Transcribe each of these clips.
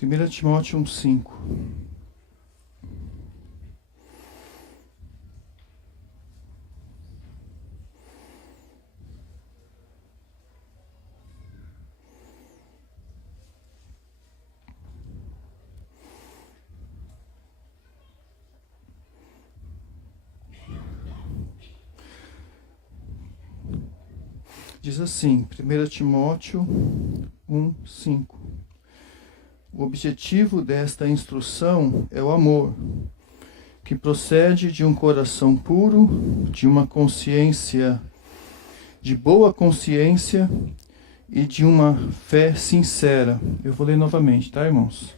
1 Timóteo 1,5. Diz assim, 1 Timóteo 1,5. O objetivo desta instrução é o amor, que procede de um coração puro, de uma consciência, de boa consciência e de uma fé sincera. Eu vou ler novamente, tá, irmãos?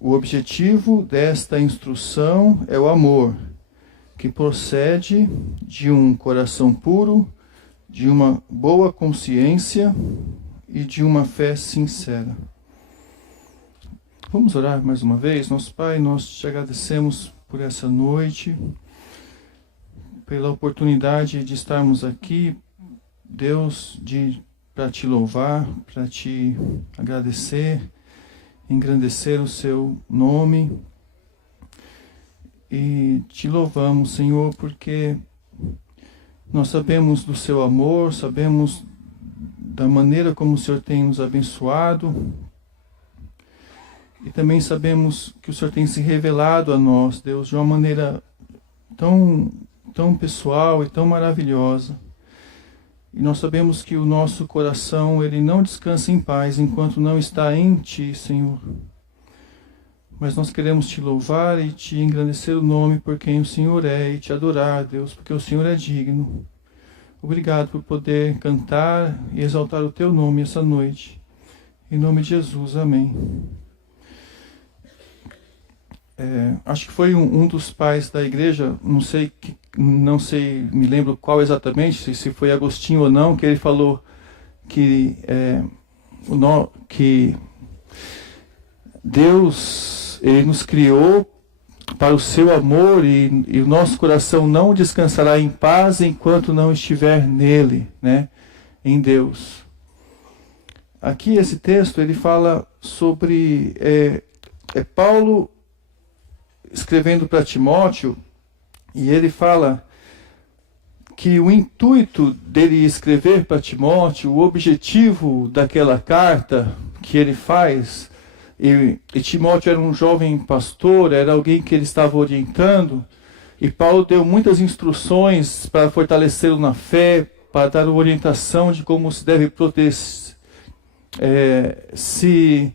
O objetivo desta instrução é o amor, que procede de um coração puro, de uma boa consciência e de uma fé sincera. Vamos orar mais uma vez? Nosso Pai, nós te agradecemos por essa noite, pela oportunidade de estarmos aqui, Deus, para te louvar, para te agradecer, engrandecer o seu nome. E te louvamos, Senhor, porque nós sabemos do seu amor, sabemos da maneira como o Senhor tem nos abençoado e também sabemos que o Senhor tem se revelado a nós, Deus, de uma maneira tão pessoal e tão maravilhosa. E nós sabemos que o nosso coração, ele não descansa em paz enquanto não está em Ti, Senhor. Mas nós queremos te louvar e te engrandecer o nome por quem o Senhor é e te adorar, Deus, porque o Senhor é digno. Obrigado por poder cantar e exaltar o teu nome essa noite. Em nome de Jesus, amém. Acho que foi um dos pais da igreja, não sei, me lembro qual exatamente, se foi Agostinho ou não, que ele falou que Deus, Ele nos criou para o seu amor e o nosso coração não descansará em paz enquanto não estiver nele, né? Em Deus. Aqui esse texto ele fala sobre Paulo escrevendo para Timóteo, e ele fala que o intuito dele escrever para Timóteo, o objetivo daquela carta que ele faz. E Timóteo era um jovem pastor, era alguém que ele estava orientando, e Paulo deu muitas instruções para fortalecê-lo na fé, para dar orientação de como se deve se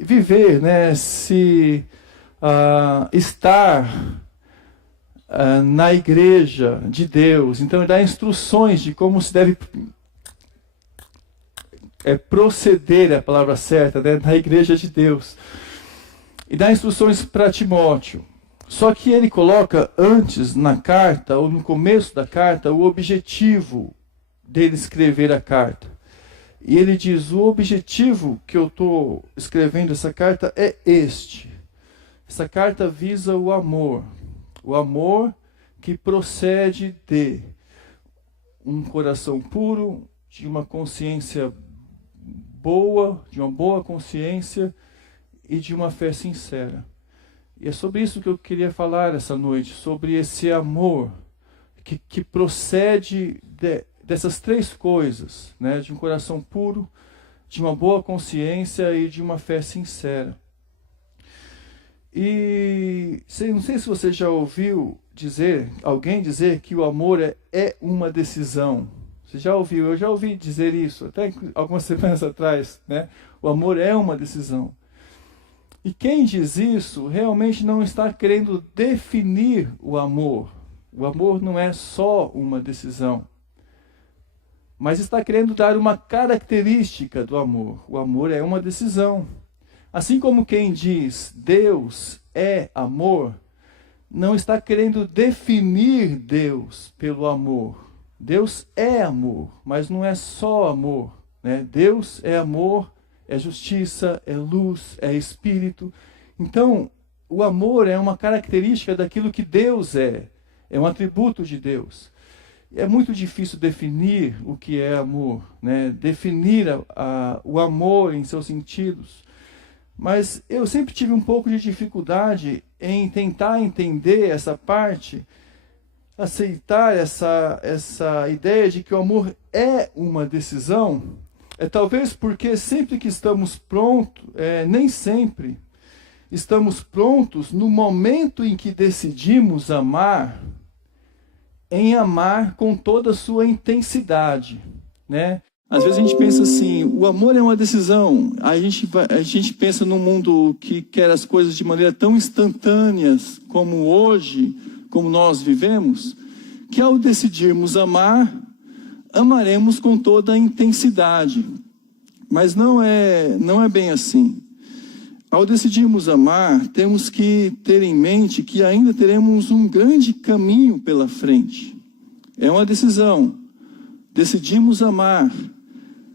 viver, né? Estar na igreja de Deus. Então ele dá instruções de como se deve proceder, é a palavra certa, né, na igreja de Deus. E dá instruções para Timóteo. Só que ele coloca antes na carta, ou no começo da carta, o objetivo dele escrever a carta. E ele diz, o objetivo que eu estou escrevendo essa carta é este. Essa carta visa o amor que procede de um coração puro, de uma consciência boa, de uma boa consciência e de uma fé sincera. E é sobre isso que eu queria falar essa noite, sobre esse amor que procede dessas três coisas, né? De um coração puro, de uma boa consciência e de uma fé sincera. E não sei se você já ouviu alguém dizer que o amor é uma decisão. Você já ouviu? Eu já ouvi dizer isso, até algumas semanas atrás, né? O amor é uma decisão. E quem diz isso realmente não está querendo definir o amor. O amor não é só uma decisão, mas está querendo dar uma característica do amor. O amor é uma decisão. Assim como quem diz Deus é amor, não está querendo definir Deus pelo amor. Deus é amor, mas não é só amor, né? Deus é amor, é justiça, é luz, é espírito. Então, o amor é uma característica daquilo que Deus é um atributo de Deus. É muito difícil definir o que é amor, né? Definir o amor em seus sentidos. Mas eu sempre tive um pouco de dificuldade em tentar entender essa parte, aceitar essa ideia de que o amor é uma decisão. Talvez porque sempre que estamos prontos, nem sempre estamos prontos no momento em que decidimos amar, em amar com toda a sua intensidade, né? Às vezes a gente pensa assim, o amor é uma decisão. A gente pensa num mundo que quer as coisas de maneira tão instantâneas como hoje, como nós vivemos, que ao decidirmos amar, amaremos com toda a intensidade. Mas não é bem assim. Ao decidirmos amar, temos que ter em mente que ainda teremos um grande caminho pela frente. É uma decisão. Decidimos amar,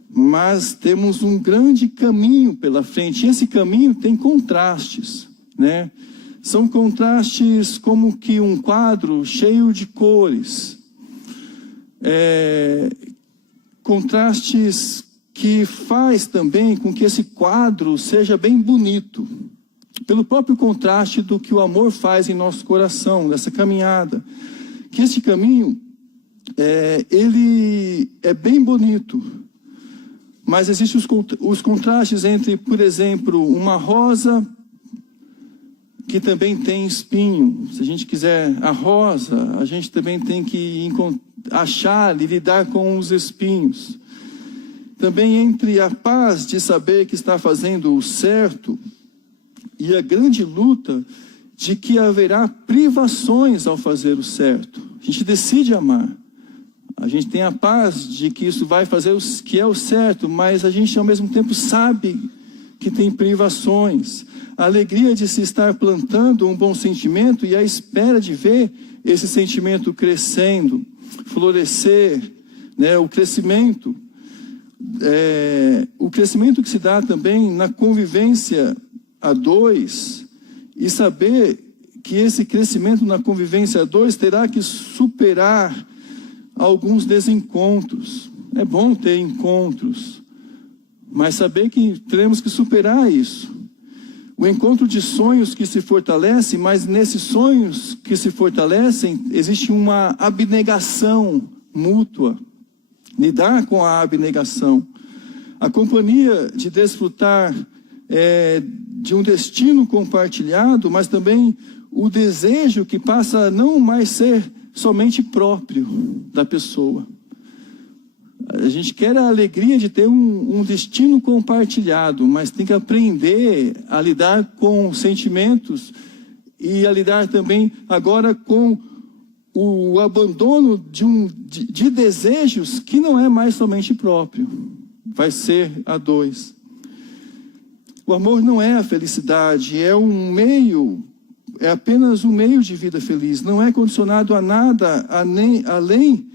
mas temos um grande caminho pela frente. E esse caminho tem contrastes, né? São contrastes como que um quadro cheio de cores. Contrastes que faz também com que esse quadro seja bem bonito, pelo próprio contraste do que o amor faz em nosso coração, nessa caminhada. Que esse caminho, ele é bem bonito, mas existem os contrastes entre, por exemplo, uma rosa que também tem espinho. Se a gente quiser a rosa, a gente também tem que achar e lidar com os espinhos. Também entre a paz de saber que está fazendo o certo e a grande luta de que haverá privações ao fazer o certo. A gente decide amar. A gente tem a paz de que isso vai fazer o que é o certo, mas a gente ao mesmo tempo sabe que tem privações. A alegria de se estar plantando um bom sentimento e a espera de ver esse sentimento crescendo, florescer, né? O crescimento que se dá também na convivência a dois, e saber que esse crescimento na convivência a dois terá que superar alguns desencontros. É bom ter encontros, mas saber que teremos que superar isso. O encontro de sonhos que se fortalecem, mas nesses sonhos que se fortalecem, existe uma abnegação mútua. Lidar com a abnegação. A companhia de desfrutar de um destino compartilhado, mas também o desejo que passa a não mais ser somente próprio da pessoa. A gente quer a alegria de ter um destino compartilhado, mas tem que aprender a lidar com sentimentos e a lidar também agora com o abandono de desejos que não é mais somente próprio, vai ser a dois. O amor não é a felicidade, é apenas um meio de vida feliz, não é condicionado a nada além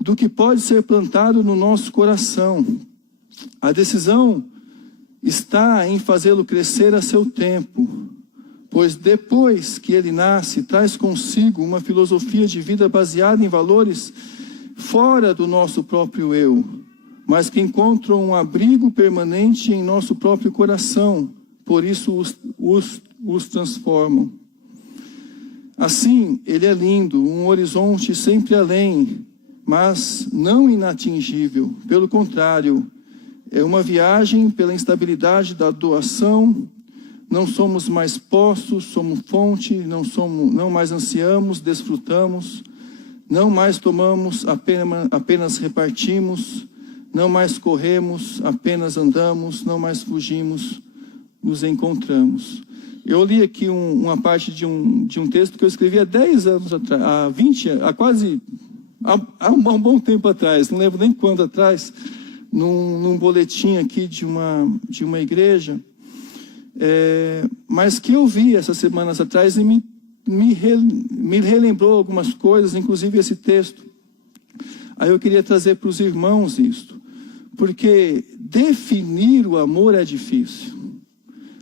do que pode ser plantado no nosso coração. A decisão está em fazê-lo crescer a seu tempo, pois depois que ele nasce, traz consigo uma filosofia de vida baseada em valores fora do nosso próprio eu, mas que encontram um abrigo permanente em nosso próprio coração, por isso os transformam. Assim, ele é lindo, um horizonte sempre além, mas não inatingível. Pelo contrário, é uma viagem pela instabilidade da doação. Não somos mais poços, somos fonte, não mais ansiamos, desfrutamos, não mais tomamos, apenas repartimos, não mais corremos, apenas andamos, não mais fugimos, nos encontramos. Eu li aqui uma parte de um texto que eu escrevi há 10 anos atrás, há um bom tempo atrás, não lembro nem quando atrás, num boletim aqui de uma igreja, mas que eu vi essas semanas atrás e me relembrou algumas coisas, inclusive esse texto. Aí eu queria trazer para os irmãos isto, porque definir o amor é difícil.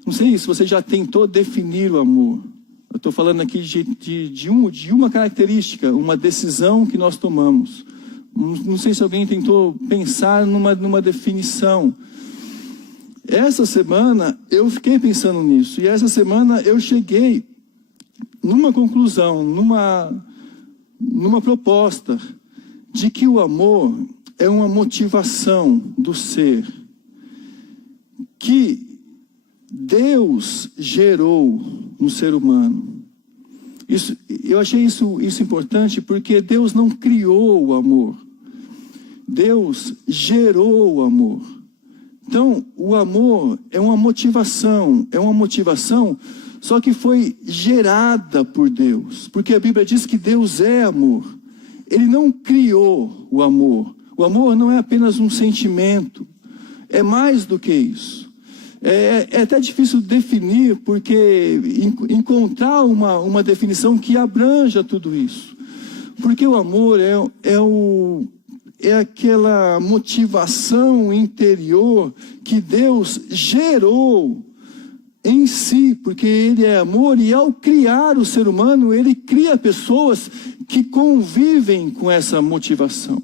Não sei se você já tentou definir o amor. Eu estou falando aqui de uma característica, uma decisão que nós tomamos. Não sei se alguém tentou pensar numa definição. Essa semana eu fiquei pensando nisso. E essa semana eu cheguei numa conclusão, numa proposta de que o amor é uma motivação do ser que Deus gerou no ser humano. Eu achei isso importante porque Deus não criou o amor. Deus gerou o amor. Então, o amor é uma motivação, só que foi gerada por Deus. Porque a Bíblia diz que Deus é amor. Ele não criou o amor. O amor não é apenas um sentimento, é mais do que isso. É até difícil definir, porque encontrar uma definição que abranja tudo isso. Porque o amor é aquela motivação interior que Deus gerou em si, porque Ele é amor, e ao criar o ser humano, Ele cria pessoas que convivem com essa motivação,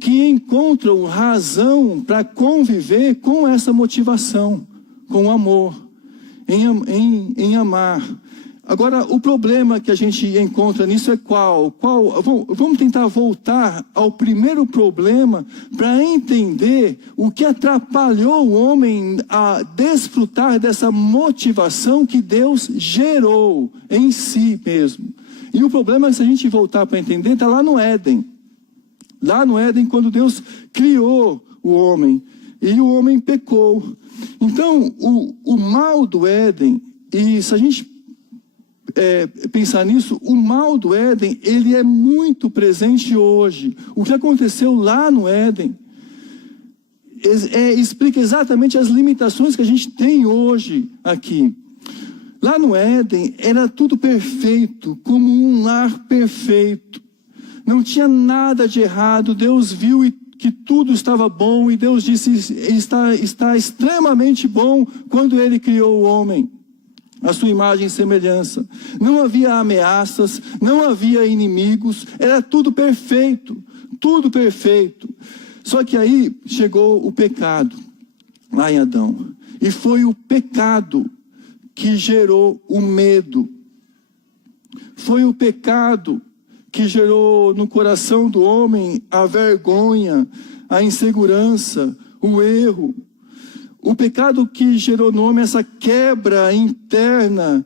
que encontram razão para conviver com essa motivação, com o amor, em amar. Agora, o problema que a gente encontra nisso é qual? Vamos tentar voltar ao primeiro problema para entender o que atrapalhou o homem a desfrutar dessa motivação que Deus gerou em si mesmo. E o problema, se a gente voltar para entender, está lá no Éden. Lá no Éden, quando Deus criou o homem, e o homem pecou. Então, o mal do Éden, e se a gente pensar nisso, o mal do Éden, ele é muito presente hoje. O que aconteceu lá no Éden explica exatamente as limitações que a gente tem hoje aqui. Lá no Éden era tudo perfeito, como um lar perfeito. Não tinha nada de errado. Deus viu que tudo estava bom, e Deus disse: está extremamente bom, quando Ele criou o homem, a sua imagem e semelhança. Não havia ameaças, não havia inimigos, era tudo perfeito, tudo perfeito. Só que aí chegou o pecado, lá em Adão. E foi o pecado que gerou o medo. Foi o pecado que gerou no coração do homem a vergonha, a insegurança, o erro. O pecado que gerou no homem essa quebra interna,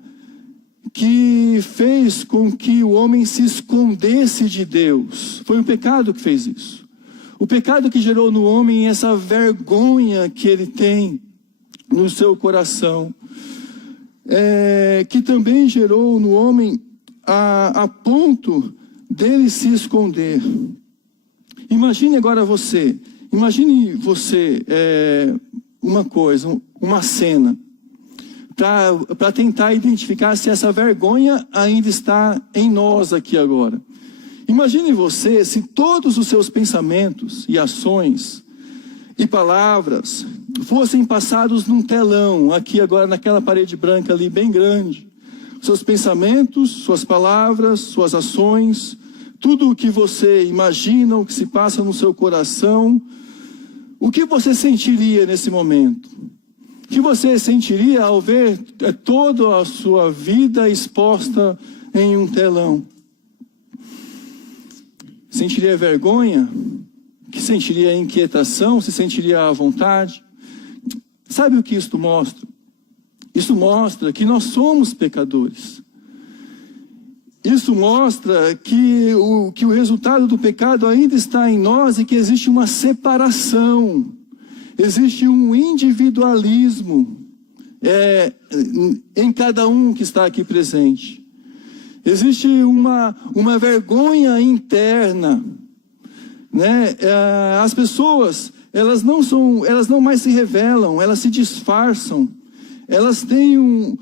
que fez com que o homem se escondesse de Deus. Foi o pecado que fez isso. O pecado que gerou no homem essa vergonha que ele tem no seu coração. Que também gerou no homem a ponto dele se esconder. Imagine agora você. Imagine você uma coisa, uma cena, para tentar identificar se essa vergonha ainda está em nós aqui agora. Imagine você se todos os seus pensamentos e ações e palavras fossem passados num telão, aqui agora naquela parede branca ali bem grande. Seus pensamentos, suas palavras, suas ações, tudo o que você imagina, o que se passa no seu coração. O que você sentiria nesse momento? O que você sentiria ao ver toda a sua vida exposta em um telão? Sentiria vergonha? Que sentiria inquietação? Se sentiria à vontade? Sabe o que isto mostra? Isso mostra que nós somos pecadores. Isso mostra que o resultado do pecado ainda está em nós, e que existe uma separação, existe um individualismo em cada um que está aqui presente. Existe uma vergonha interna, né? As pessoas, elas não mais se revelam, elas se disfarçam. Elas têm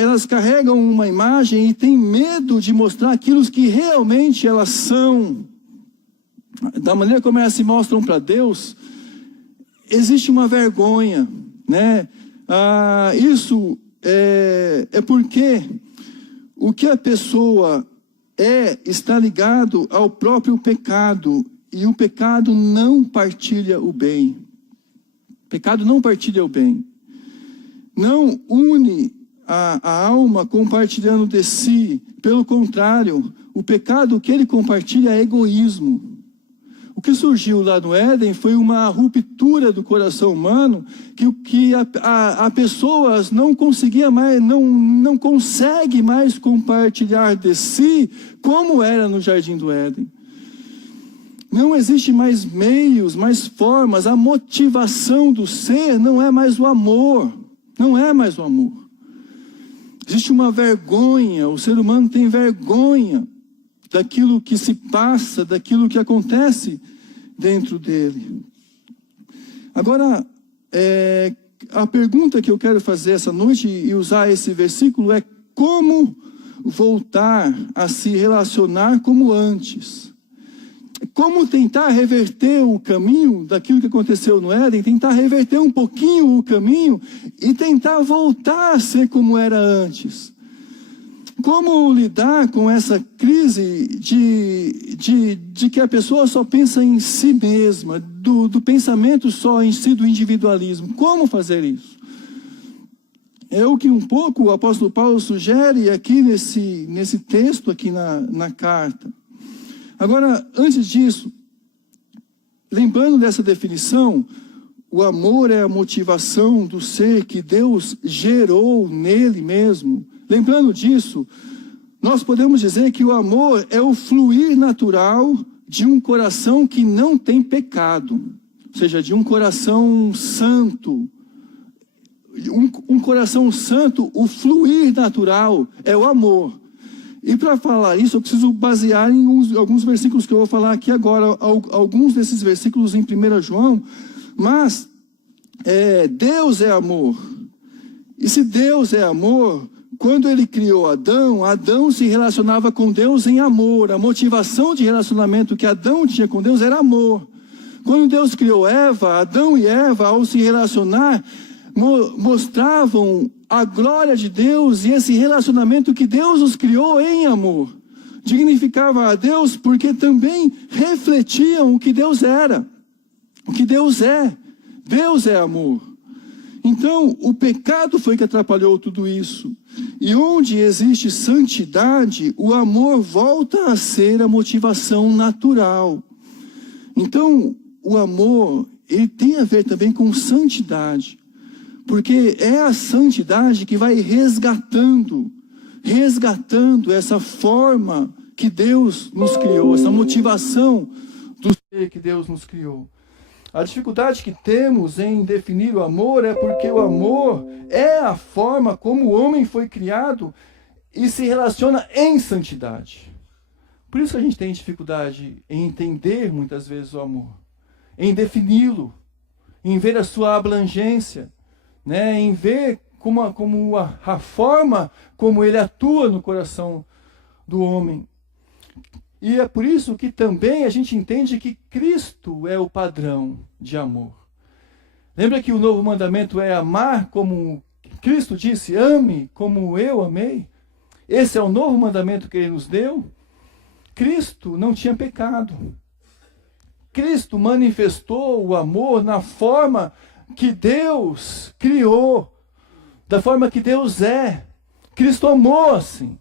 elas carregam uma imagem e têm medo de mostrar aquilo que realmente elas são. Da maneira como elas se mostram para Deus, existe uma vergonha, né? Isso é porque o que a pessoa está ligado ao próprio pecado. E o pecado não partilha o bem. O pecado não partilha o bem. Não une a alma compartilhando de si. Pelo contrário, o pecado que ele compartilha é egoísmo. O que surgiu lá no Éden foi uma ruptura do coração humano que a pessoas não conseguia mais, não consegue mais compartilhar de si como era no Jardim do Éden. Não existe mais meios, mais formas. A motivação do ser não é mais o amor. Não é mais o amor. Existe uma vergonha. O ser humano tem vergonha daquilo que se passa, daquilo que acontece dentro dele. Agora, a pergunta que eu quero fazer essa noite e usar esse versículo é: como voltar a se relacionar como antes? Como tentar reverter o caminho daquilo que aconteceu no Éden, tentar reverter um pouquinho o caminho e tentar voltar a ser como era antes. Como lidar com essa crise de que a pessoa só pensa em si mesma, do pensamento só em si, do individualismo? Como fazer isso? É o que um pouco o apóstolo Paulo sugere aqui nesse texto aqui na carta. Agora, antes disso, lembrando dessa definição, o amor é a motivação do ser que Deus gerou nele mesmo. Lembrando disso, nós podemos dizer que o amor é o fluir natural de um coração que não tem pecado. Ou seja, de um coração santo. Um coração santo, o fluir natural é o amor. E para falar isso, eu preciso basear em alguns versículos que eu vou falar aqui agora, alguns desses versículos em 1 João, mas Deus é amor. E se Deus é amor, quando ele criou Adão se relacionava com Deus em amor. A motivação de relacionamento que Adão tinha com Deus era amor. Quando Deus criou Eva, Adão e Eva, ao se relacionar, mostravam a glória de Deus e esse relacionamento que Deus os criou em amor. Dignificava a Deus porque também refletiam o que Deus era, o que Deus é. Deus é amor. Então, o pecado foi que atrapalhou tudo isso. E onde existe santidade, o amor volta a ser a motivação natural. Então, o amor, ele tem a ver também com santidade. Porque é a santidade que vai resgatando essa forma que Deus nos criou, essa motivação do ser que Deus nos criou. A dificuldade que temos em definir o amor é porque o amor é a forma como o homem foi criado e se relaciona em santidade. Por isso que a gente tem dificuldade em entender muitas vezes o amor, em defini-lo, em ver a sua abrangência, né, em ver como a forma como ele atua no coração do homem. E é por isso que também a gente entende que Cristo é o padrão de amor. Lembra que o novo mandamento é amar como Cristo disse, ame como eu amei? Esse é o novo mandamento que ele nos deu. Cristo não tinha pecado. Cristo manifestou o amor na forma que Deus criou, da forma que Deus é. Cristo amou assim.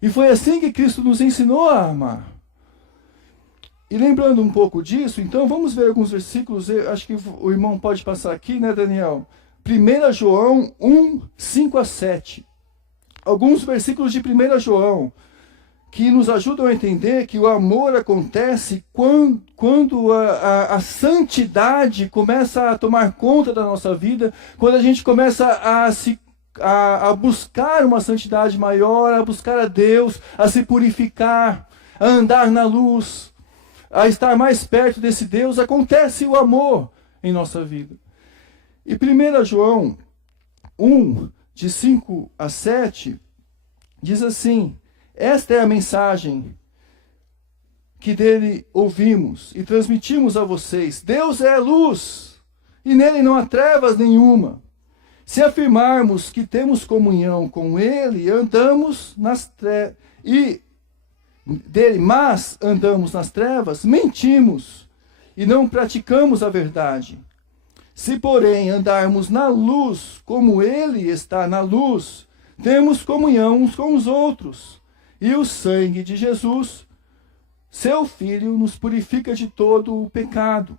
E foi assim que Cristo nos ensinou a amar. E lembrando um pouco disso, então vamos ver alguns versículos. Eu acho que o irmão pode passar aqui, né, Daniel? 1 João 1, 5 a 7. Alguns versículos de 1 João que nos ajudam a entender que o amor acontece quando a santidade começa a tomar conta da nossa vida, quando a gente começa a buscar uma santidade maior, a buscar a Deus, a se purificar, a andar na luz, a estar mais perto desse Deus, acontece o amor em nossa vida. E 1 João 1, de 5 a 7, diz assim: esta é a mensagem que dele ouvimos e transmitimos a vocês. Deus é a luz, e nele não há trevas nenhuma. Se afirmarmos que temos comunhão com ele, andamos nas trevas, mas andamos nas trevas, mentimos e não praticamos a verdade. Se, porém, andarmos na luz, como Ele está na luz, temos comunhão uns com os outros, e o sangue de Jesus, seu Filho, nos purifica de todo o pecado.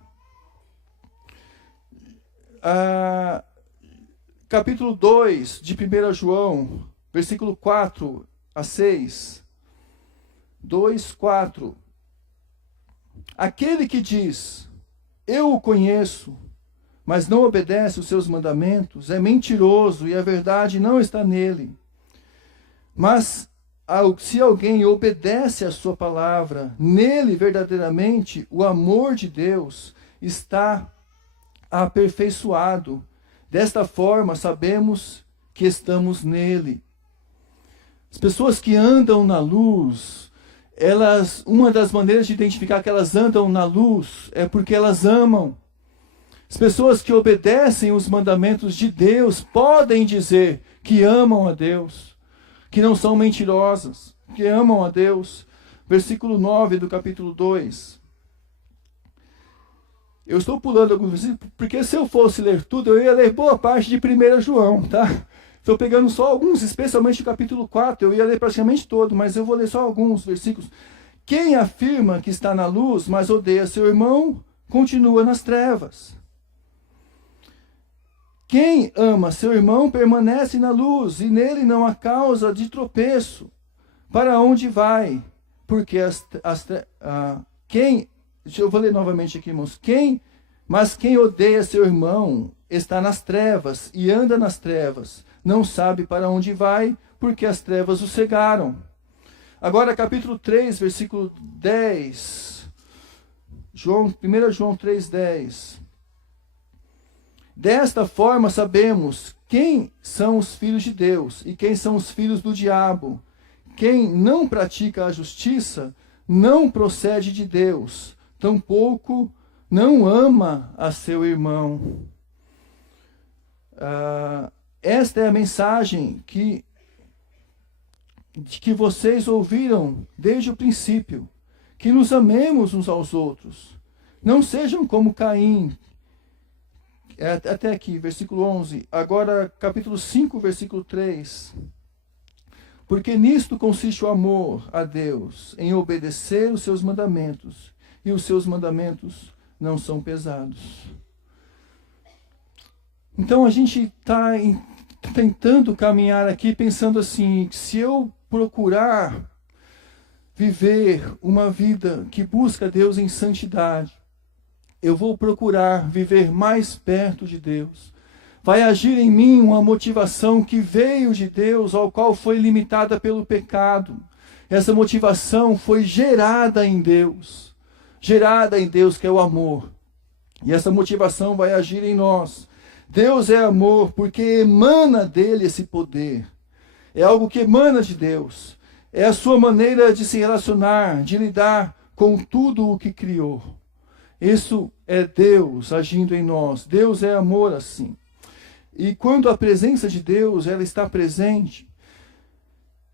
Capítulo 2 de 1 João, versículo 4 a 6. 2, 4. Aquele que diz, eu o conheço, mas não obedece os seus mandamentos, é mentiroso e a verdade não está nele. Mas se alguém obedece à sua palavra, nele verdadeiramente o amor de Deus está aperfeiçoado. Desta forma sabemos que estamos nele. As pessoas que andam na luz, uma das maneiras de identificar que elas andam na luz é porque elas amam. As pessoas que obedecem os mandamentos de Deus podem dizer que amam a Deus, que não são mentirosas, que amam a Deus. Versículo 9 do capítulo 2. Eu estou pulando alguns versículos, porque se eu fosse ler tudo, eu ia ler boa parte de 1 João, tá? Estou pegando só alguns, especialmente o capítulo 4, eu ia ler praticamente todo, mas eu vou ler só alguns versículos. Quem afirma que está na luz, mas odeia seu irmão, continua nas trevas. Quem ama seu irmão permanece na luz, e nele não há causa de tropeço. Para onde vai? Porque eu vou ler novamente aqui, irmãos. Mas quem odeia seu irmão está nas trevas e anda nas trevas. Não sabe para onde vai, porque as trevas o cegaram. Agora, capítulo 3, versículo 10. 1 João 3, 10. Desta forma sabemos quem são os filhos de Deus e quem são os filhos do diabo. Quem não pratica a justiça não procede de Deus, tampouco não ama a seu irmão. Esta é a mensagem que vocês ouviram desde o princípio, que nos amemos uns aos outros. Não sejam como Caim. Até aqui, versículo 11. Agora, capítulo 5, versículo 3. Porque nisto consiste o amor a Deus, em obedecer os seus mandamentos, e os seus mandamentos não são pesados. Então a gente está tentando caminhar aqui pensando assim, se eu procurar viver uma vida que busca Deus em santidade, eu vou procurar viver mais perto de Deus. Vai agir em mim uma motivação que veio de Deus, ao qual foi limitada pelo pecado. Essa motivação foi gerada em Deus que é o amor. E essa motivação vai agir em nós. Deus é amor porque emana dele esse poder. É algo que emana de Deus. É a sua maneira de se relacionar, de lidar com tudo o que criou. Isso é Deus agindo em nós. Deus é amor assim. E quando a presença de Deus ela está presente,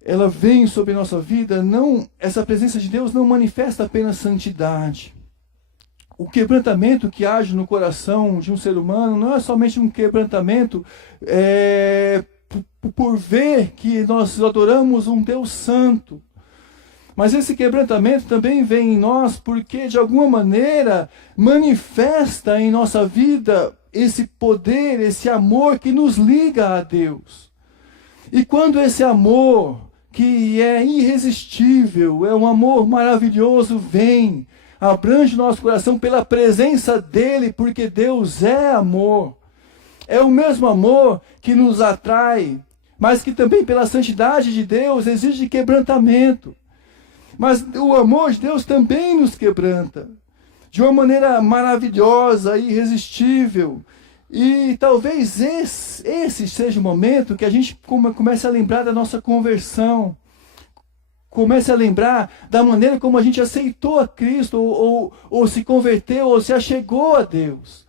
ela vem sobre nossa vida, essa presença de Deus não manifesta apenas santidade. O quebrantamento que age no coração de um ser humano não é somente um quebrantamento por ver que nós adoramos um Deus santo. Mas esse quebrantamento também vem em nós porque, de alguma maneira, manifesta em nossa vida esse poder, esse amor que nos liga a Deus. E quando esse amor, que é irresistível, é um amor maravilhoso, vem, abrange nosso coração pela presença dele, porque Deus é amor. É o mesmo amor que nos atrai, mas que também pela santidade de Deus exige quebrantamento. Mas o amor de Deus também nos quebranta, de uma maneira maravilhosa, irresistível. E talvez esse seja o momento que a gente comece a lembrar da nossa conversão. Comece a lembrar da maneira como a gente aceitou a Cristo, ou se converteu, ou se achegou a Deus.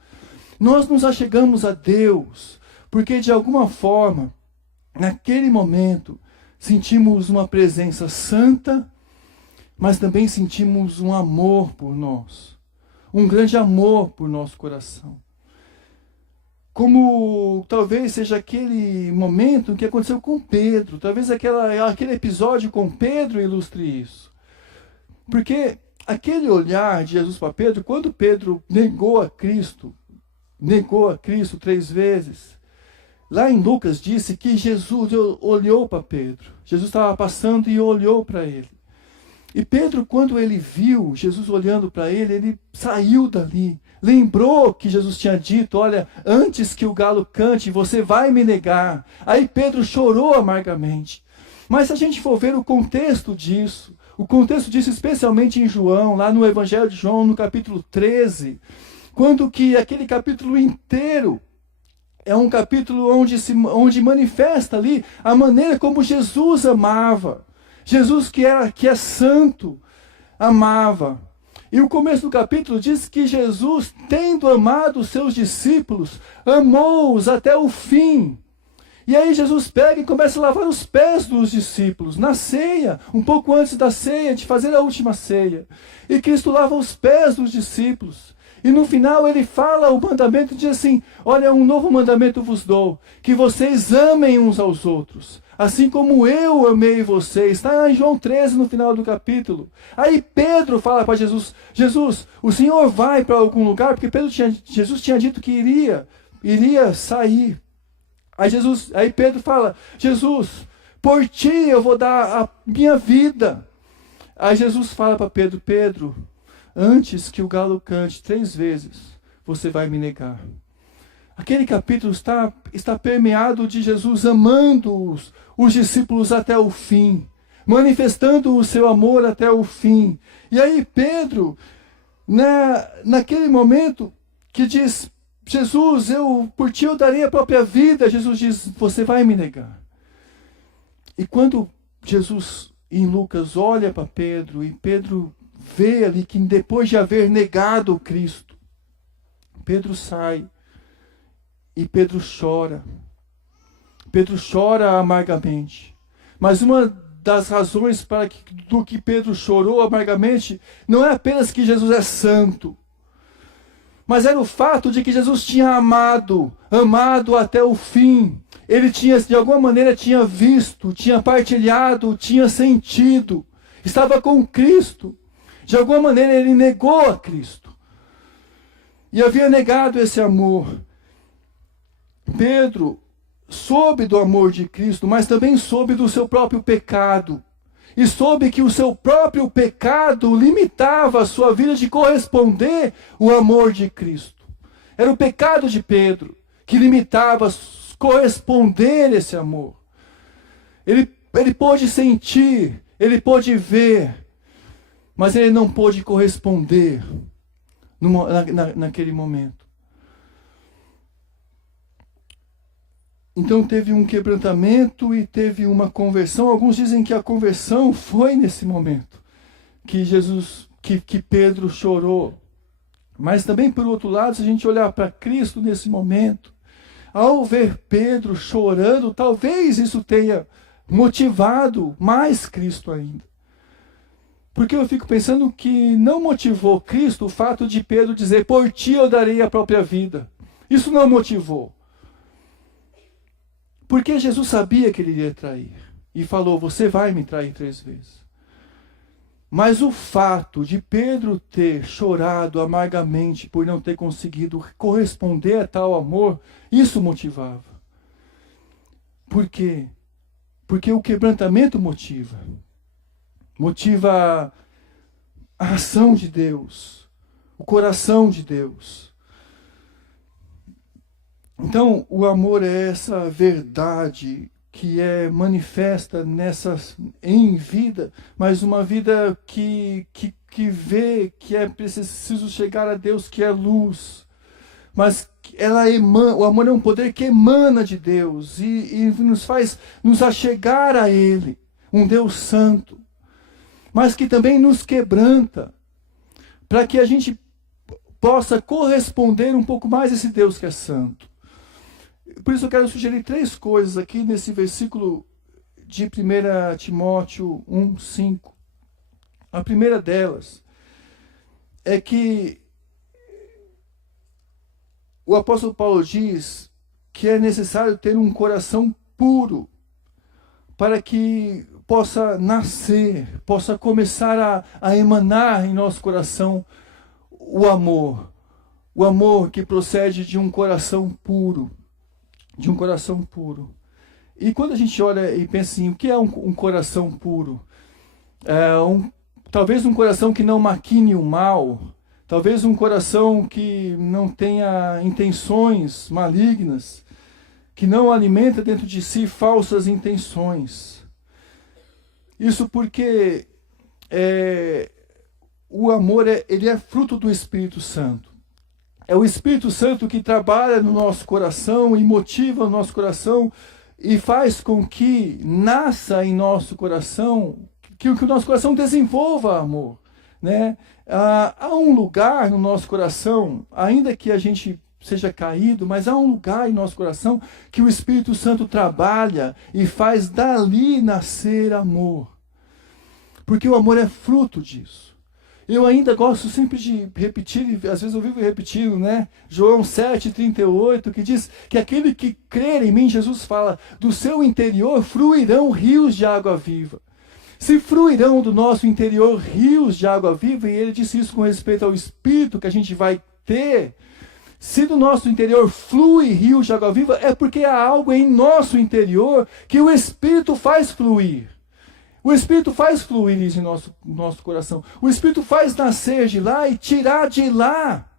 Nós nos achegamos a Deus, porque de alguma forma, naquele momento, sentimos uma presença santa, mas também sentimos um amor por nós, um grande amor por nosso coração. Como talvez seja aquele momento que aconteceu com Pedro, talvez aquele episódio com Pedro ilustre isso. Porque aquele olhar de Jesus para Pedro, quando Pedro negou a Cristo 3 vezes, lá em Lucas disse que Jesus olhou para Pedro. Jesus estava passando e olhou para ele. E Pedro, quando ele viu Jesus olhando para ele, ele saiu dali. Lembrou que Jesus tinha dito, olha, antes que o galo cante, você vai me negar. Aí Pedro chorou amargamente. Mas se a gente for ver o contexto disso especialmente em João, lá no Evangelho de João, no capítulo 13, quando que aquele capítulo inteiro é um capítulo onde manifesta ali a maneira como Jesus amava. Jesus que é santo, amava. E o começo do capítulo diz que Jesus, tendo amado os seus discípulos, amou-os até o fim. E aí Jesus pega e começa a lavar os pés dos discípulos, na ceia, um pouco antes da ceia, de fazer a última ceia. E Cristo lava os pés dos discípulos. E no final ele fala o mandamento, diz assim, olha, um novo mandamento vos dou, que vocês amem uns aos outros, assim como eu amei vocês. Está em João 13, no final do capítulo. Aí Pedro fala para Jesus, Jesus, o Senhor vai para algum lugar? Porque Jesus tinha dito que iria sair. Aí Pedro fala, Jesus, por ti eu vou dar a minha vida. Aí Jesus fala para Pedro, Pedro, antes que o galo cante 3 vezes, você vai me negar. Aquele capítulo está permeado de Jesus amando os discípulos até o fim, manifestando o seu amor até o fim. E aí Pedro, naquele momento que diz, Jesus, por ti eu darei a própria vida, Jesus diz, você vai me negar. E quando Jesus, em Lucas, olha para Pedro, e Pedro vê ali que depois de haver negado o Cristo, Pedro sai e Pedro chora. Pedro chora amargamente. Mas uma das razões do que Pedro chorou amargamente não é apenas que Jesus é santo, mas era o fato de que Jesus tinha amado até o fim. Ele de alguma maneira tinha visto, tinha partilhado, tinha sentido, estava com Cristo. De alguma maneira ele negou a Cristo. E havia negado esse amor. Pedro soube do amor de Cristo, mas também soube do seu próprio pecado. E soube que o seu próprio pecado limitava a sua vida de corresponder o amor de Cristo. Era o pecado de Pedro que limitava corresponder esse amor. Ele pôde sentir, ele pôde ver, mas ele não pôde corresponder naquele momento. Então teve um quebrantamento e teve uma conversão. Alguns dizem que a conversão foi nesse momento que Pedro chorou. Mas também, por outro lado, se a gente olhar para Cristo nesse momento, ao ver Pedro chorando, talvez isso tenha motivado mais Cristo ainda. Porque eu fico pensando que não motivou Cristo o fato de Pedro dizer, por ti eu darei a própria vida. Isso não motivou. Porque Jesus sabia que ele iria trair. E falou, você vai me trair 3 vezes. Mas o fato de Pedro ter chorado amargamente por não ter conseguido corresponder a tal amor, isso motivava. Por quê? Porque o quebrantamento motiva. Motiva a ação de Deus, o coração de Deus. Então, o amor é essa verdade que é manifesta em vida, mas uma vida que vê que é preciso chegar a Deus, que é luz. Mas o amor é um poder que emana de Deus e nos faz nos achegar a Ele, um Deus santo, mas que também nos quebranta, para que a gente possa corresponder um pouco mais a esse Deus que é santo. Por isso eu quero sugerir 3 coisas aqui nesse versículo de 1 Timóteo 1:5. A primeira delas é que o apóstolo Paulo diz que é necessário ter um coração puro para que possa nascer, possa começar a emanar em nosso coração o amor que procede de um coração puro, E quando a gente olha e pensa assim, o que é um coração puro? Talvez um coração que não maquine o mal, talvez um coração que não tenha intenções malignas, que não alimenta dentro de si falsas intenções. Isso porque o amor ele é fruto do Espírito Santo. É o Espírito Santo que trabalha no nosso coração e motiva o nosso coração e faz com que nasça em nosso coração, que o nosso coração desenvolva amor, né? Há um lugar no nosso coração, ainda que a gente seja caído, mas há um lugar em nosso coração que o Espírito Santo trabalha e faz dali nascer amor. Porque o amor é fruto disso. Eu ainda gosto sempre de repetir, e às vezes eu vivo repetindo, né? João 7,38, que diz que aquele que crer em mim, Jesus fala, do seu interior fluirão rios de água viva. Se fluirão do nosso interior rios de água viva, e ele disse isso com respeito ao Espírito que a gente vai ter, se do nosso interior flui rios de água viva, é porque há algo em nosso interior que o Espírito faz fluir. O Espírito faz fluir isso em nosso coração. O Espírito faz nascer de lá e tirar de lá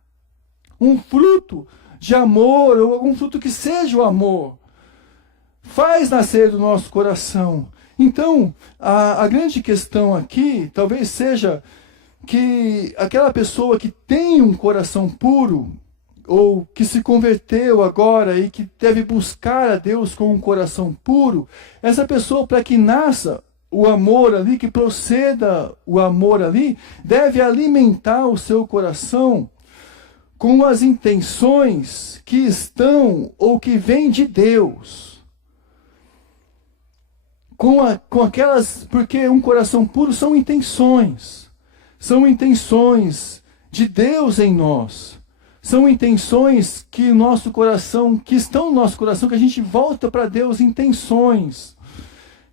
um fruto de amor, ou algum fruto que seja o amor. Faz nascer do nosso coração. Então, a grande questão aqui, talvez seja que aquela pessoa que tem um coração puro, ou que se converteu agora e que deve buscar a Deus com um coração puro, essa pessoa, para que nasça o amor ali, que proceda o amor ali, deve alimentar o seu coração com as intenções que estão ou que vêm de Deus. Com aquelas, porque um coração puro são intenções de Deus em nós. São intenções que nosso coração, que estão no nosso coração, que a gente volta para Deus, intenções.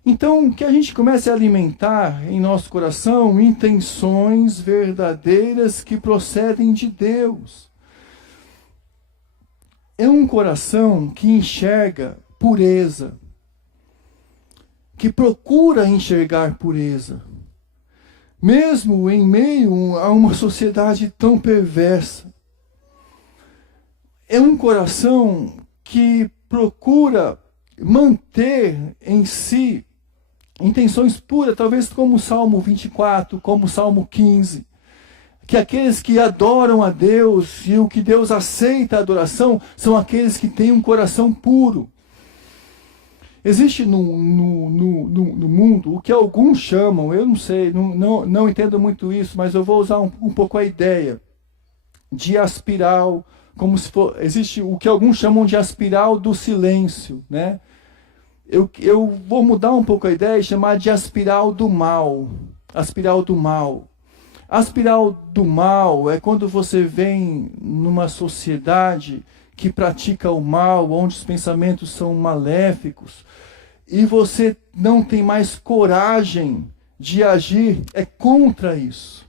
Então, que a gente comece a alimentar em nosso coração intenções verdadeiras que procedem de Deus. É um coração que enxerga pureza, que procura enxergar pureza, mesmo em meio a uma sociedade tão perversa. É um coração que procura manter em si intenções puras, talvez como o Salmo 24, como o Salmo 15, que aqueles que adoram a Deus e o que Deus aceita a adoração são aqueles que têm um coração puro. Existe no mundo o que alguns chamam, eu não sei, não entendo muito isso, mas eu vou usar um pouco a ideia de aspiral, como se for, existe o que alguns chamam de aspiral do silêncio, né? Eu vou mudar um pouco a ideia e chamar de aspiral do mal. Aspiral do mal. Aspiral do mal é quando você vem numa sociedade que pratica o mal, onde os pensamentos são maléficos, e você não tem mais coragem de agir, é contra isso.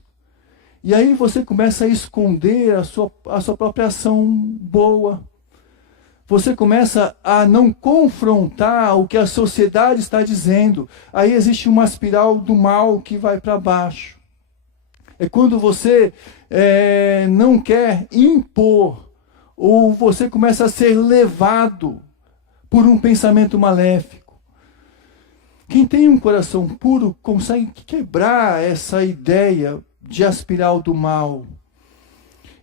E aí você começa a esconder a sua própria ação boa. Você começa a não confrontar o que a sociedade está dizendo. Aí existe uma espiral do mal que vai para baixo. É quando você não quer impor, ou você começa a ser levado por um pensamento maléfico. Quem tem um coração puro consegue quebrar essa ideia de espiral do mal.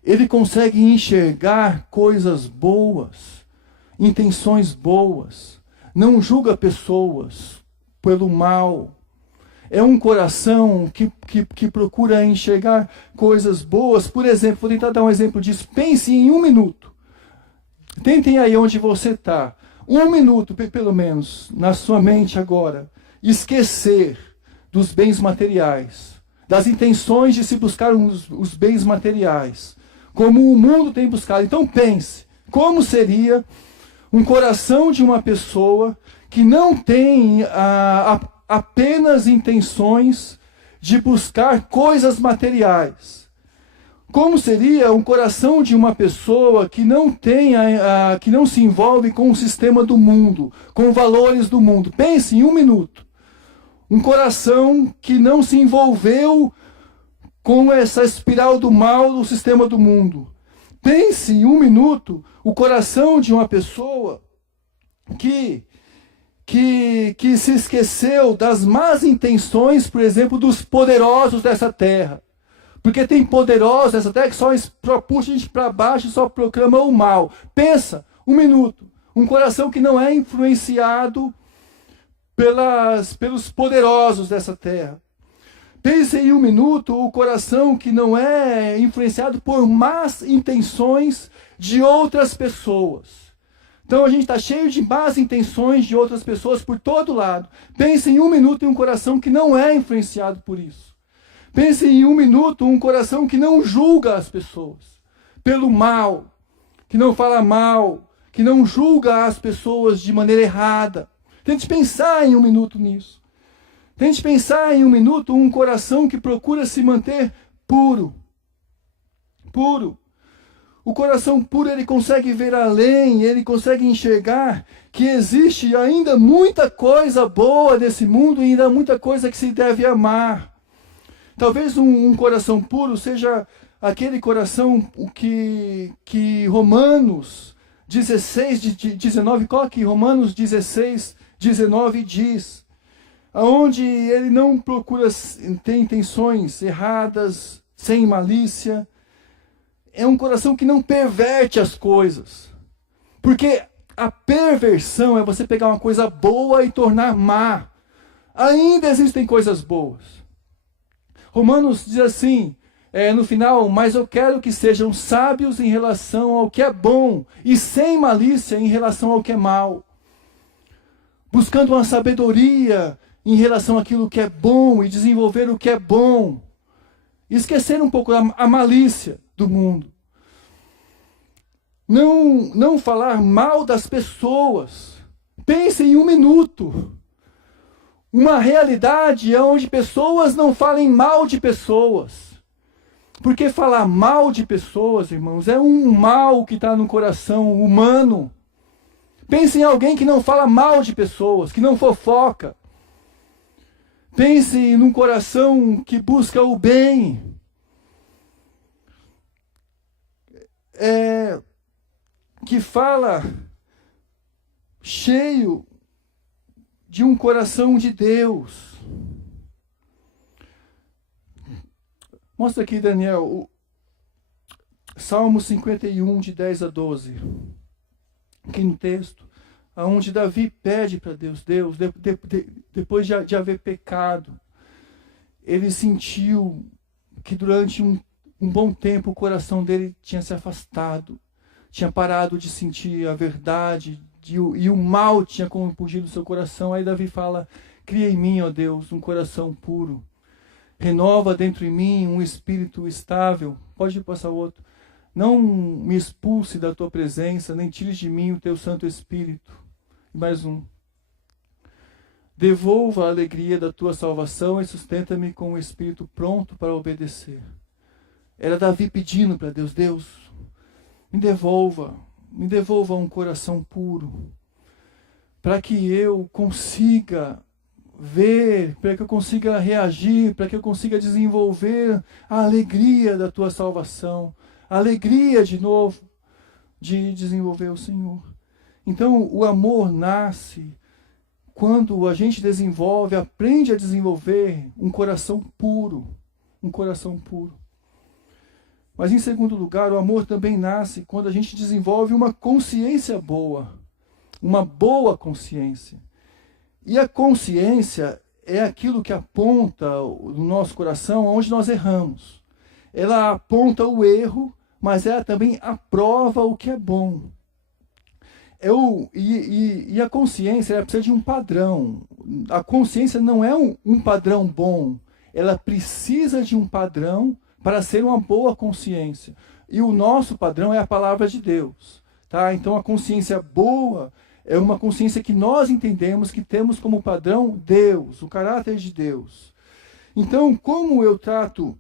Ele consegue enxergar coisas boas, intenções boas, não julga pessoas pelo mal. É um coração que procura enxergar coisas boas. Por exemplo, vou tentar dar um exemplo disso. Pense em 1 minuto. Tentem aí onde você está. 1 minuto, pelo menos, na sua mente agora, esquecer dos bens materiais, das intenções de se buscar os bens materiais, como o mundo tem buscado. Então pense, como seria um coração de uma pessoa que não tem apenas intenções de buscar coisas materiais? Como seria um coração de uma pessoa que não que não se envolve com o sistema do mundo, com valores do mundo? Pense em um minuto. Um coração que não se envolveu com essa espiral do mal do sistema do mundo. Pense em um minuto o coração de uma pessoa que se esqueceu das más intenções, por exemplo, dos poderosos dessa terra. Porque tem poderosos dessa terra que só puxa a gente para baixo e só proclama o mal. Pensa, um minuto, um coração que não é influenciado pelos poderosos dessa terra. Pense em um minuto o coração que não é influenciado por más intenções de outras pessoas. Então a gente está cheio de más intenções de outras pessoas por todo lado. Pense em um minuto em um coração que não é influenciado por isso. Pense em um minuto um coração que não julga as pessoas pelo mal, que não fala mal, que não julga as pessoas de maneira errada. Tente pensar em um minuto nisso. Tente pensar em um minuto um coração que procura se manter puro. Puro. O coração puro, ele consegue ver além, ele consegue enxergar que existe ainda muita coisa boa nesse mundo e ainda muita coisa que se deve amar. Talvez um coração puro seja aquele coração que Romanos 16, 19, coloque Romanos 16, 19 diz, onde ele não procura ter intenções erradas, sem malícia. É um coração que não perverte as coisas. Porque a perversão é você pegar uma coisa boa e tornar má. Ainda existem coisas boas. Romanos diz assim, no final, mas eu quero que sejam sábios em relação ao que é bom e sem malícia em relação ao que é mal. Buscando uma sabedoria em relação àquilo que é bom e desenvolver o que é bom. Esquecer um pouco a malícia do mundo. Não falar mal das pessoas. Pense em um minuto. Uma realidade onde pessoas não falem mal de pessoas. Porque falar mal de pessoas, irmãos, é um mal que está no coração humano. Pense em alguém que não fala mal de pessoas, que não fofoca. Pense num coração que busca o bem. Que fala cheio de um coração de Deus. Mostra aqui, Daniel, o Salmo 51, de 10 a 12. Aqui no texto, onde Davi pede para Deus, depois de haver pecado, ele sentiu que durante um bom tempo o coração dele tinha se afastado, tinha parado de sentir a verdade, e o mal tinha compungido o seu coração. Aí Davi fala, cria em mim, ó Deus, um coração puro, renova dentro de mim um espírito estável. Pode passar o outro. Não me expulse da tua presença, nem tires de mim o teu Santo Espírito. E mais um. Devolva a alegria da tua salvação e sustenta-me com o espírito pronto para obedecer. Era Davi pedindo para Deus, Deus, me devolva um coração puro, para que eu consiga ver, para que eu consiga reagir, para que eu consiga desenvolver a alegria da tua salvação, a alegria de novo de desenvolver o Senhor. Então o amor nasce quando a gente desenvolve, aprende a desenvolver um coração puro, um coração puro. Mas em segundo lugar, o amor também nasce quando a gente desenvolve uma consciência boa, uma boa consciência. E a consciência é aquilo que aponta no nosso coração onde nós erramos. Ela aponta o erro, mas ela também aprova o que é bom. E a consciência ela precisa de um padrão. A consciência não é um padrão bom, ela precisa de um padrão para ser uma boa consciência. E o nosso padrão é a palavra de Deus. Tá? Então a consciência boa é uma consciência que nós entendemos que temos como padrão Deus, o caráter de Deus. Então, como eu trato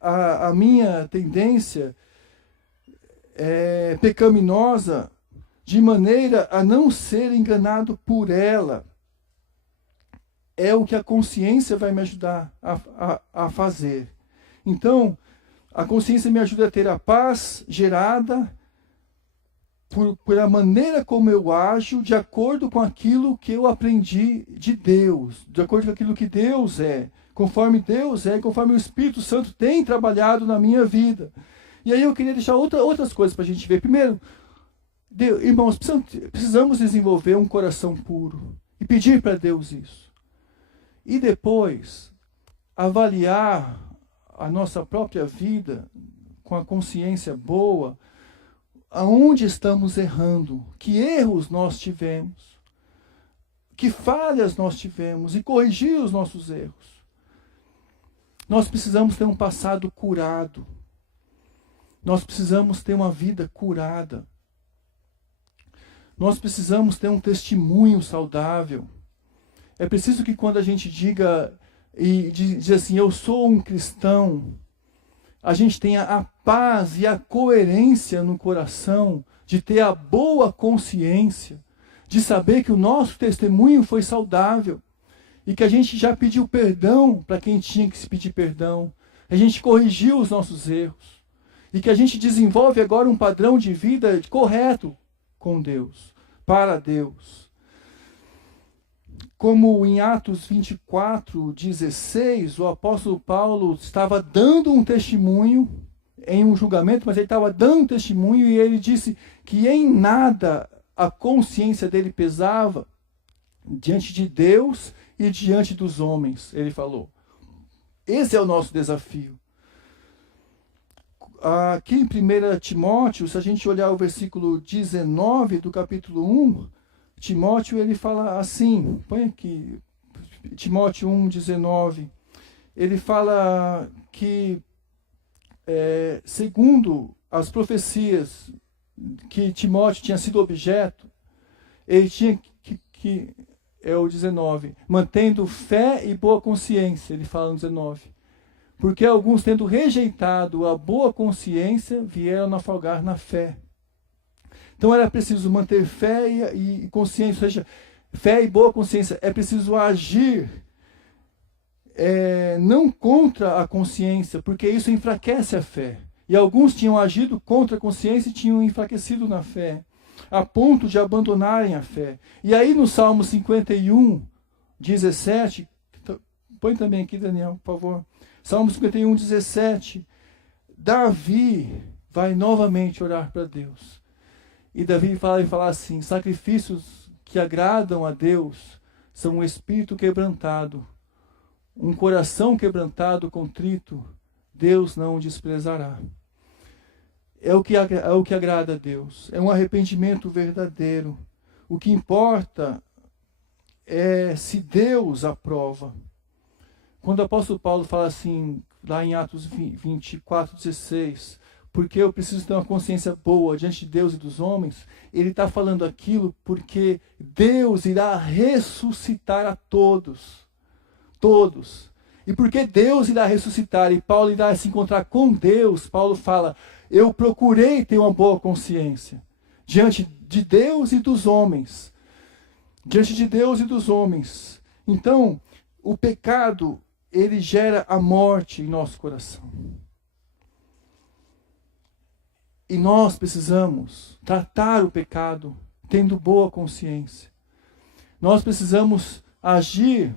a minha tendência pecaminosa de maneira a não ser enganado por ela, é o que a consciência vai me ajudar a fazer. Então, a consciência me ajuda a ter a paz gerada por a maneira como eu ajo, de acordo com aquilo que eu aprendi de Deus, de acordo com aquilo que Deus é, conforme Deus é, conforme o Espírito Santo tem trabalhado na minha vida. E aí eu queria deixar outras coisas para a gente ver. Primeiro, irmãos, precisamos desenvolver um coração puro e pedir para Deus isso. E depois, avaliar a nossa própria vida com a consciência boa, aonde estamos errando, que erros nós tivemos, que falhas nós tivemos e corrigir os nossos erros. Nós precisamos ter um passado curado. Nós precisamos ter uma vida curada. Nós precisamos ter um testemunho saudável. É preciso que quando a gente diga e diz assim, eu sou um cristão, a gente tenha a paz e a coerência no coração, de ter a boa consciência, de saber que o nosso testemunho foi saudável, e que a gente já pediu perdão para quem tinha que se pedir perdão, a gente corrigiu os nossos erros, e que a gente desenvolve agora um padrão de vida correto com Deus, para Deus. Como em Atos 24:16, o apóstolo Paulo estava dando um testemunho em um julgamento, mas ele estava dando um testemunho e ele disse que em nada a consciência dele pesava diante de Deus e diante dos homens, ele falou. Esse é o nosso desafio. Aqui em 1 Timóteo, se a gente olhar o versículo 19 do capítulo 1, Timóteo, ele fala assim, põe aqui, Timóteo 1:19, ele fala que, segundo as profecias que Timóteo tinha sido objeto, ele tinha que é o 19, mantendo fé e boa consciência, ele fala no 19, porque alguns, tendo rejeitado a boa consciência, vieram naufragar na fé. Então era preciso manter fé e consciência, ou seja, fé e boa consciência. É preciso agir não contra a consciência, porque isso enfraquece a fé. E alguns tinham agido contra a consciência e tinham enfraquecido na fé, a ponto de abandonarem a fé. E aí no Salmo 51:17, põe também aqui, Daniel, por favor. Salmo 51:17, Davi vai novamente orar para Deus. E Davi fala assim, sacrifícios que agradam a Deus são um espírito quebrantado, um coração quebrantado, contrito, Deus não o desprezará. É o que agrada a Deus, é um arrependimento verdadeiro. O que importa é se Deus aprova. Quando o apóstolo Paulo fala assim, lá em Atos 24:16, porque eu preciso ter uma consciência boa diante de Deus e dos homens, ele está falando aquilo porque Deus irá ressuscitar a todos. Todos. E porque Deus irá ressuscitar e Paulo irá se encontrar com Deus, Paulo fala, eu procurei ter uma boa consciência diante de Deus e dos homens. Diante de Deus e dos homens. Então, o pecado, ele gera a morte em nosso coração. E nós precisamos tratar o pecado tendo boa consciência. Nós precisamos agir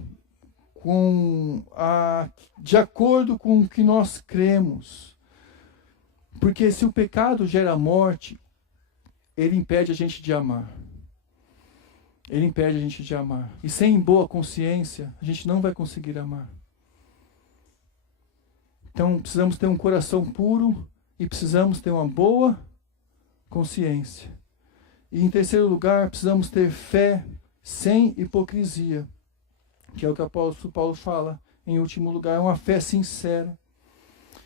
de acordo com o que nós cremos. Porque se o pecado gera morte, ele impede a gente de amar. Ele impede a gente de amar. E sem boa consciência, a gente não vai conseguir amar. Então precisamos ter um coração puro e precisamos ter uma boa consciência. E em terceiro lugar, precisamos ter fé sem hipocrisia, que é o que o apóstolo Paulo fala em último lugar, é uma fé sincera.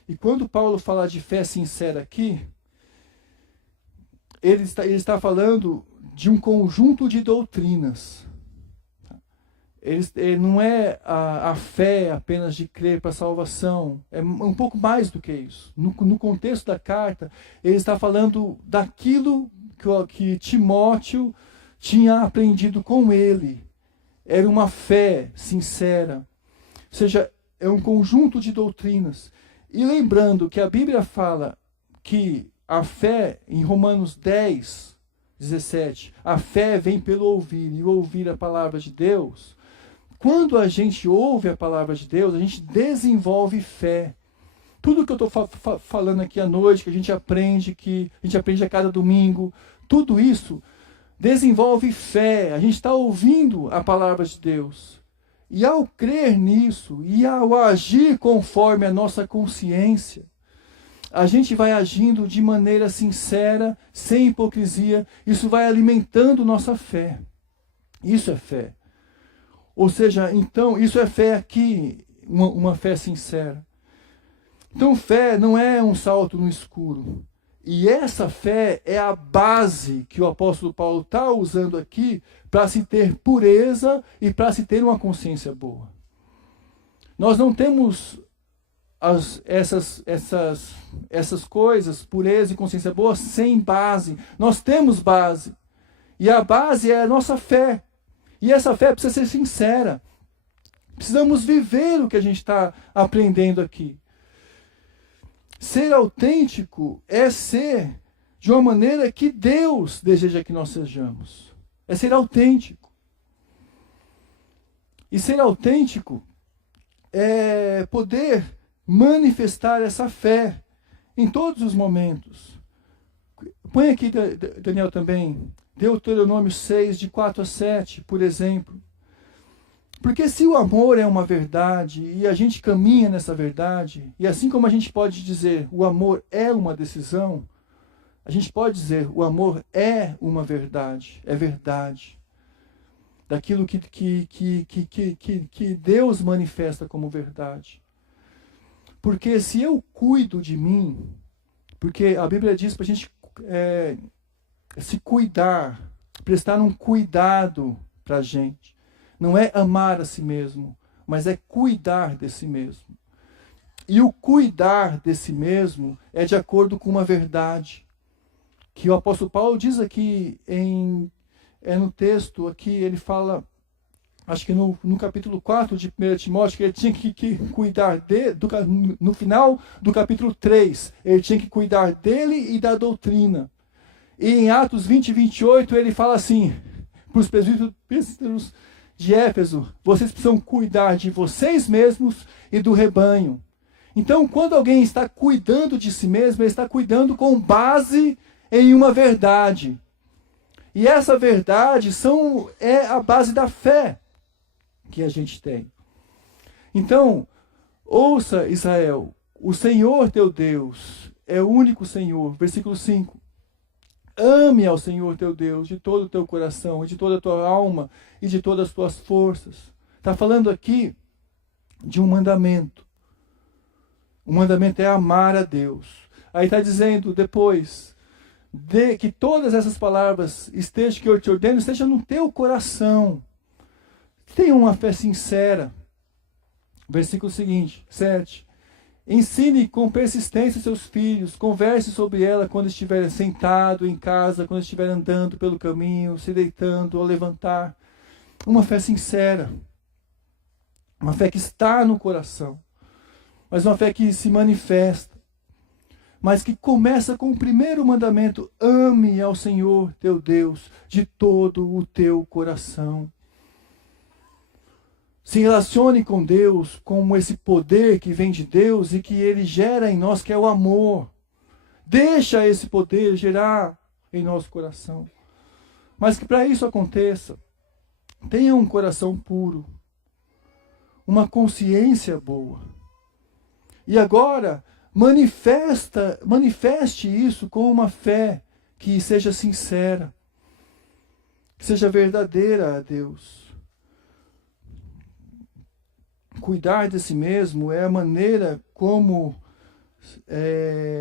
E quando Paulo fala de fé sincera aqui, ele está falando de um conjunto de doutrinas. Ele não é a fé apenas de crer para a salvação, é um pouco mais do que isso. No contexto da carta, ele está falando daquilo que Timóteo tinha aprendido com ele. Era uma fé sincera, ou seja, é um conjunto de doutrinas. E lembrando que a Bíblia fala que a fé, em Romanos 10, 17, a fé vem pelo ouvir, e ouvir a palavra de Deus. Quando a gente ouve a palavra de Deus, a gente desenvolve fé. Tudo que eu estou falando aqui à noite, que a gente aprende a cada domingo, tudo isso desenvolve fé. A gente está ouvindo a palavra de Deus. E ao crer nisso, e ao agir conforme a nossa consciência, a gente vai agindo de maneira sincera, sem hipocrisia. Isso vai alimentando nossa fé. Isso é fé. Ou seja, então, isso é fé aqui, uma fé sincera. Então, fé não é um salto no escuro. E essa fé é a base que o apóstolo Paulo está usando aqui para se ter pureza e para se ter uma consciência boa. Nós não temos essas coisas, pureza e consciência boa, sem base. Nós temos base. E a base é a nossa fé. E essa fé precisa ser sincera. Precisamos viver o que a gente está aprendendo aqui. Ser autêntico é ser de uma maneira que Deus deseja que nós sejamos. É ser autêntico. E ser autêntico é poder manifestar essa fé em todos os momentos. Põe aqui, Daniel, também, Deuteronômio 6, de 4 a 7, por exemplo. Porque se o amor é uma verdade, e a gente caminha nessa verdade, e assim como a gente pode dizer o amor é uma decisão, a gente pode dizer o amor é uma verdade, é verdade. Daquilo que Deus manifesta como verdade. Porque se eu cuido de mim, porque a Bíblia diz para a gente se cuidar, prestar um cuidado para a gente. Não é amar a si mesmo, mas é cuidar de si mesmo. E o cuidar de si mesmo é de acordo com uma verdade. Que o apóstolo Paulo diz aqui, no texto, aqui ele fala, acho que no capítulo 4 de 1 Timóteo, que ele tinha que cuidar no final do capítulo 3, ele tinha que cuidar dele e da doutrina. E em Atos 20 e 28 ele fala assim, para os presbíteros de Éfeso, vocês precisam cuidar de vocês mesmos e do rebanho. Então, quando alguém está cuidando de si mesmo, ele está cuidando com base em uma verdade. E essa verdade é a base da fé que a gente tem. Então, ouça, Israel, o Senhor teu Deus é o único Senhor. Versículo 5. Ame ao Senhor teu Deus de todo o teu coração, e de toda a tua alma, e de todas as tuas forças. Está falando aqui de um mandamento. O mandamento é amar a Deus. Aí está dizendo depois, que todas essas palavras que eu te ordeno, estejam no teu coração. Tenha uma fé sincera. Versículo seguinte, 7. Ensine com persistência seus filhos, converse sobre ela quando estiver sentado em casa, quando estiver andando pelo caminho, se deitando ou levantar. Uma fé sincera. Uma fé que está no coração. Mas uma fé que se manifesta. Mas que começa com o primeiro mandamento: ame ao Senhor teu Deus de todo o teu coração. Se relacione com Deus como esse poder que vem de Deus e que Ele gera em nós, que é o amor. Deixa esse poder gerar em nosso coração. Mas que para isso aconteça, tenha um coração puro, uma consciência boa. E agora, manifeste isso com uma fé que seja sincera, que seja verdadeira a Deus. cuidar de si mesmo é a maneira como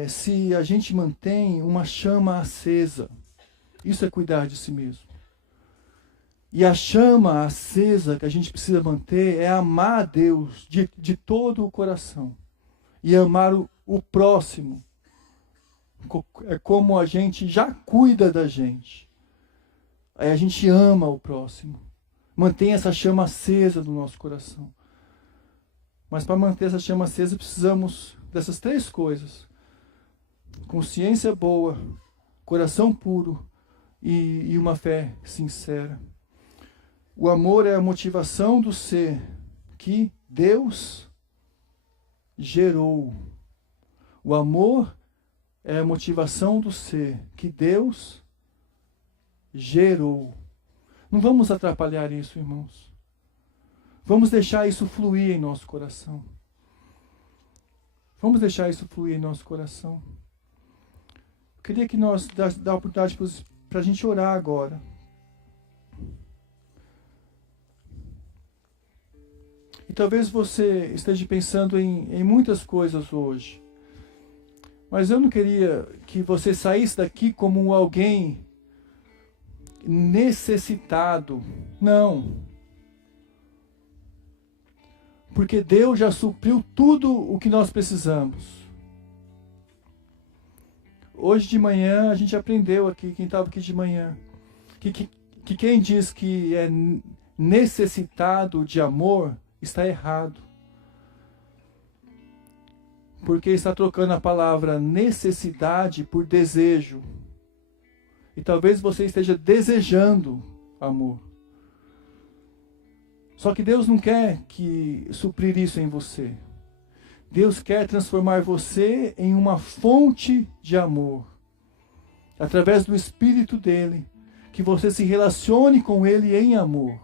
se a gente mantém uma chama acesa. Isso é cuidar de si mesmo. E a chama acesa que a gente precisa manter é amar a Deus de todo o coração. E amar o próximo. É como a gente já cuida da gente. Aí a gente ama o próximo. Mantém essa chama acesa no nosso coração. Mas para manter essa chama acesa precisamos dessas 3 coisas. Consciência boa, coração puro e uma fé sincera. O amor é a motivação do ser que Deus gerou. O amor é a motivação do ser que Deus gerou. Não vamos atrapalhar isso, irmãos. Vamos deixar isso fluir em nosso coração. Vamos deixar isso fluir em nosso coração. Eu queria que nós dá a oportunidade para a gente orar agora. E talvez você esteja pensando em muitas coisas hoje. Mas eu não queria que você saísse daqui como alguém necessitado. Não. Porque Deus já supriu tudo o que nós precisamos. Hoje de manhã a gente aprendeu aqui, quem estava aqui de manhã, que quem diz que é necessitado de amor está errado. Porque está trocando a palavra necessidade por desejo. E talvez você esteja desejando amor. Só que Deus não quer suprir isso em você. Deus quer transformar você em uma fonte de amor. Através do Espírito dele. Que você se relacione com ele em amor.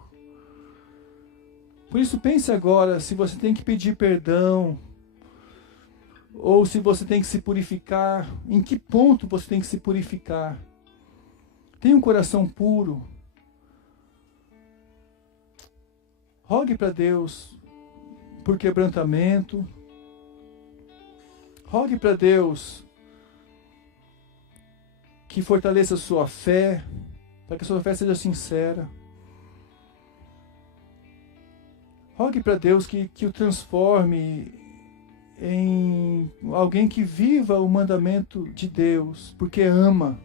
Por isso pense agora se você tem que pedir perdão. Ou se você tem que se purificar. Em que ponto você tem que se purificar? Tenha um coração puro. Rogue para Deus por quebrantamento. Rogue para Deus que fortaleça a sua fé, para que a sua fé seja sincera. Rogue para Deus que o transforme em alguém que viva o mandamento de Deus, porque ama.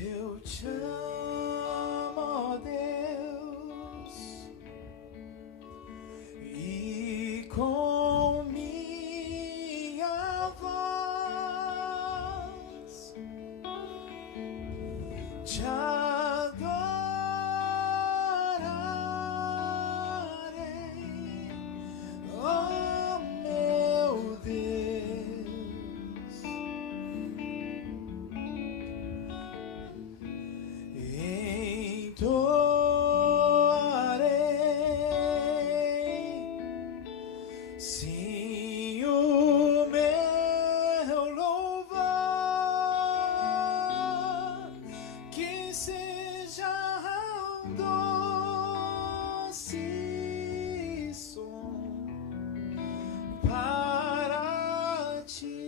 Eu te amo, ó Deus, e com minha voz te adorarei, ó meu Deus. Entoarei, sim, o meu louvor, que seja um doce som para ti.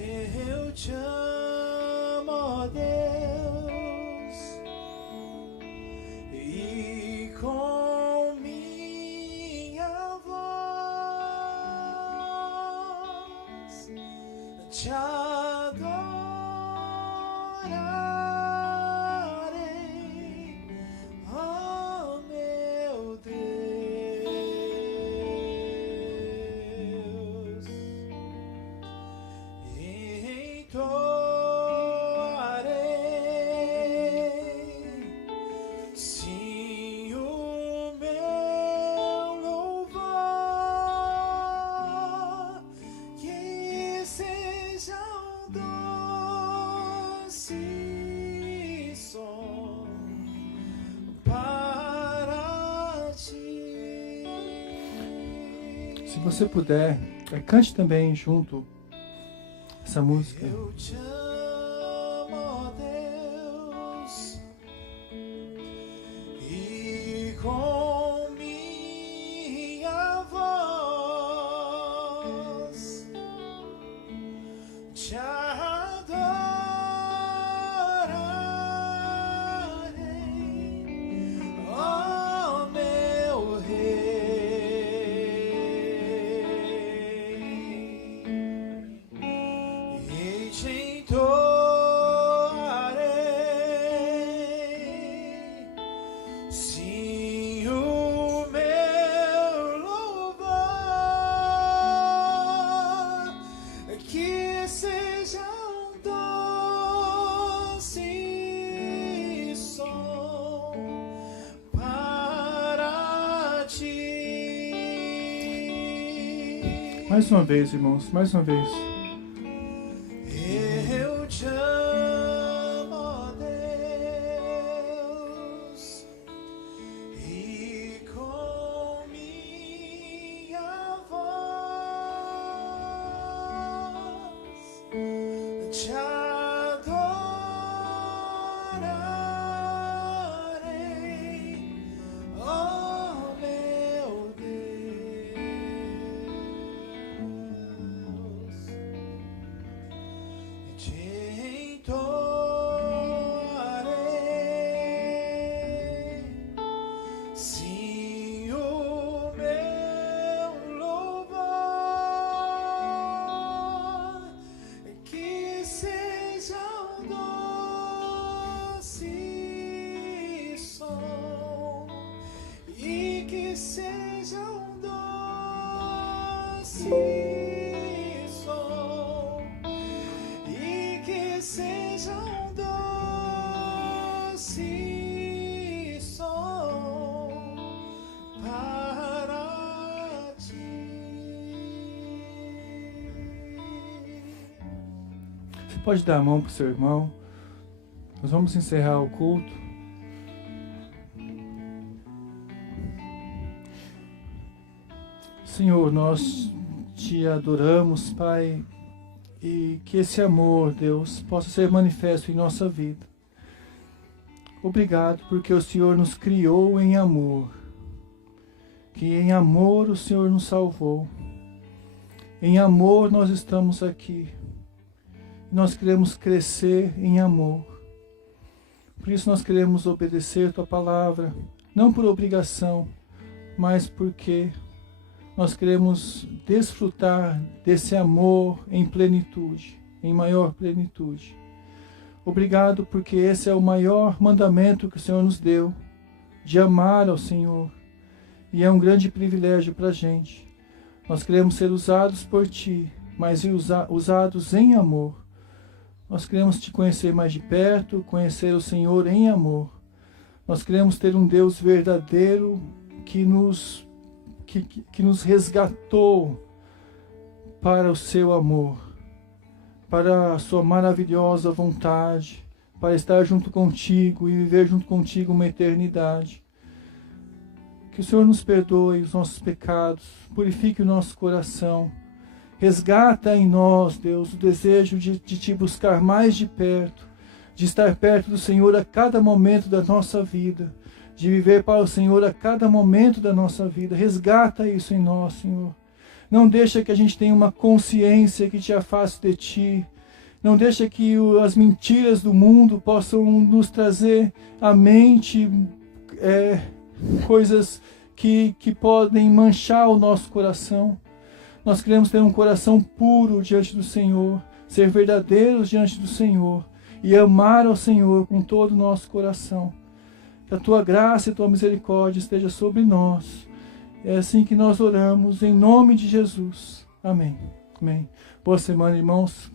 Eu te amo, ó Deus, e com minha voz te adorarei, ó meu Deus. Se você puder, cante também junto essa música. Eu te amo, ó Deus, e com minha voz te adorarei, ó meu Rei, e te entoarei, sim, o meu louvor, que seja um doce som para ti. Mais uma vez, irmãos, mais uma vez. Eu te amo, ó Deus, e com minha voz te adorarei, ó meu Deus, te entoarei, sim, o meu louvor, que seja um doce som, e que seja um doce som, e que seja um doce som para ti. Você pode dar a mão para o seu irmão. Nós vamos encerrar o culto. Senhor, nós te adoramos, Pai, e que esse amor, Deus, possa ser manifesto em nossa vida. Obrigado porque o Senhor nos criou em amor, que em amor o Senhor nos salvou. Em amor nós estamos aqui. Nós queremos crescer em amor. Por isso nós queremos obedecer Tua palavra, não por obrigação, mas porque nós queremos desfrutar desse amor em plenitude, em maior plenitude. Obrigado porque esse é o maior mandamento que o Senhor nos deu, de amar ao Senhor. E é um grande privilégio para a gente. Nós queremos ser usados por Ti, mas usados em amor. Nós queremos Te conhecer mais de perto, conhecer o Senhor em amor. Nós queremos ter um Deus verdadeiro que nos resgatou para o Seu amor, para a Sua maravilhosa vontade, para estar junto contigo e viver junto contigo uma eternidade. Que o Senhor nos perdoe os nossos pecados, purifique o nosso coração, resgata em nós, Deus, o desejo de Te buscar mais de perto, de estar perto do Senhor a cada momento da nossa vida, de viver para o Senhor a cada momento da nossa vida. Resgata isso em nós, Senhor. Não deixa que a gente tenha uma consciência que Te afaste de Ti. Não deixa que as mentiras do mundo possam nos trazer à mente coisas que podem manchar o nosso coração. Nós queremos ter um coração puro diante do Senhor, ser verdadeiros diante do Senhor e amar ao Senhor com todo o nosso coração. Que a Tua graça e a Tua misericórdia esteja sobre nós. É assim que nós oramos, em nome de Jesus. Amém. Amém. Boa semana, irmãos.